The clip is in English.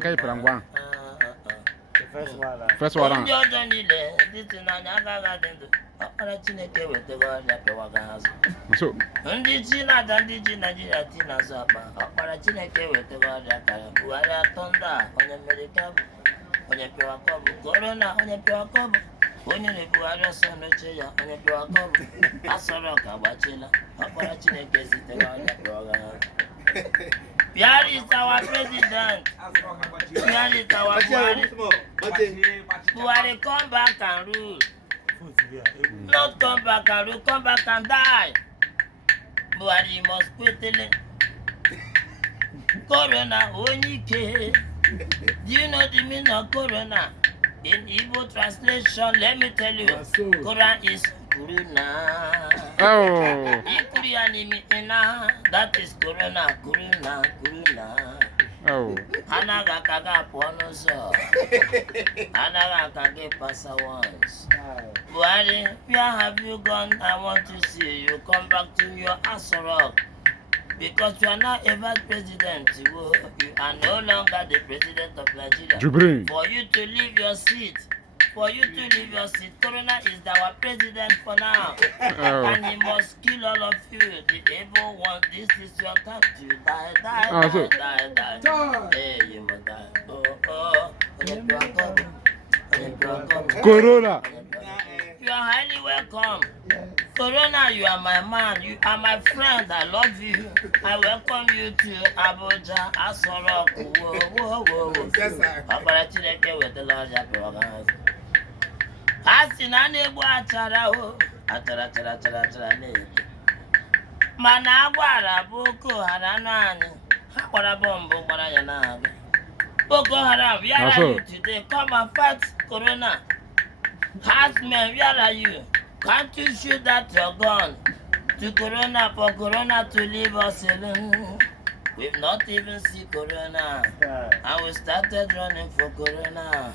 Kai Prangwa. The first one. First one. So. Ndị chi na-aja ndị ji Naịjirịa ti n'azụ akpa ọkpara Chineke wetara ọrịa kara Buhari atọ ndị a onye mmeri kabụ onye pịawa kọbụ korona onye pịawa kọbụ onye na-ebugharị ọsọ n'oche ya onye pịawa kọbụ asọrọ ka gbachila ọkpara Chineke zitere ọrịa pịawa ha. Buhari is our president. Buhari is our Buhari. Buhari come back and rule. Not come back and rule, come back and die. Buhari must quickly. Corona onike. Do you know the meaning of corona? In Igbo translation, let me tell you, Corona is Kuruna. Oh. That is Corona, Kuruna, Kuruna. Oh. Anaga kaga ponoso. Anaga kage pasa once. Buhari, where have you gone? I want to see you come back to your Asorok. Because you are now a vice president. You are no longer the president of Nigeria. Jubrin. For you to leave your seat. For you to leave your seat. Corona is our president for now. Oh. And he must kill all of you. The able one, this is your time to die, die, Ah, die, so. die. Hey, you must die. Corona. You are highly welcome. Corona, you are my man. You are my friend. I love you. I welcome you to Abuja, Asorok. Whoa, whoa, whoa. Yes, sir. Ọbara Chineke wetara ọrịa pịawa ha. Ha si na na-egbu achara o. Achara na-egbu. Mana agwara Boko Haram anyị. Ha gbara bọmbụ gbara ya n'ahụ. Boko Haram, where are you today? Come and fight Corona. Herdsmen, where are you? Can't you shoot that your gun to Corona for Corona to leave us alone? We've not even seen Corona. And we started running for Corona.